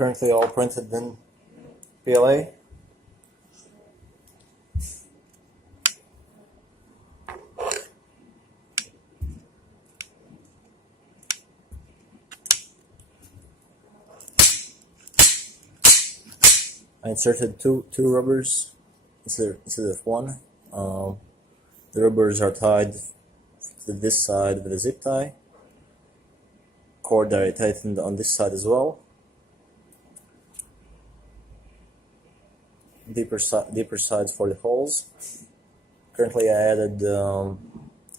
currently all printed in PLA. I inserted two rubbers instead of one. The rubbers are tied to this side with a zip tie. Cord that I tightened on this side as well. Deeper sides for the holes. Currently I added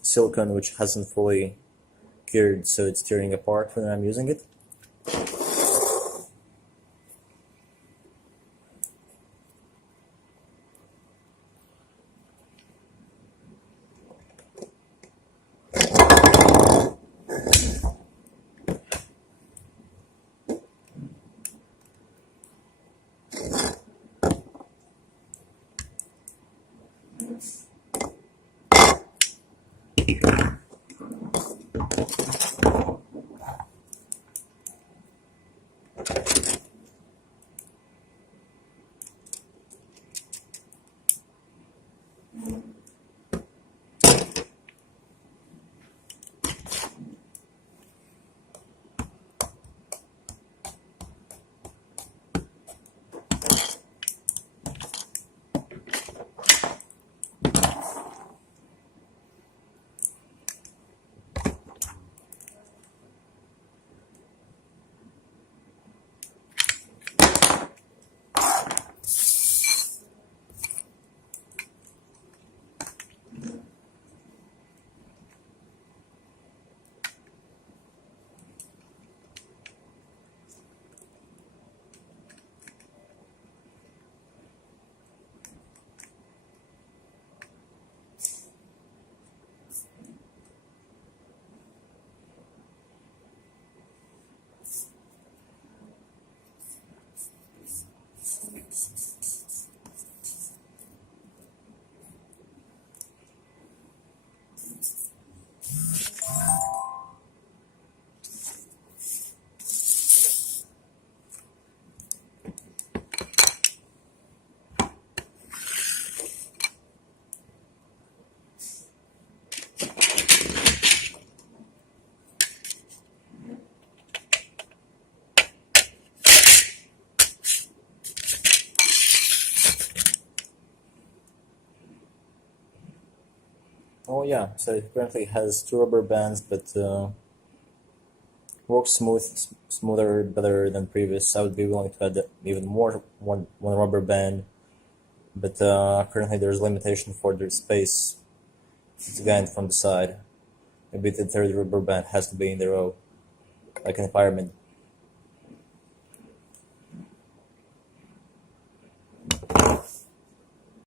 silicone which hasn't fully cured, so it's tearing apart when I'm using it. Oh yeah, so it currently has two rubber bands, but works smoother, better than previous. I would be willing to add even more, one rubber band, but currently there's limitation for the space to gain from the side. Maybe the third rubber band has to be in the row, like an fireman.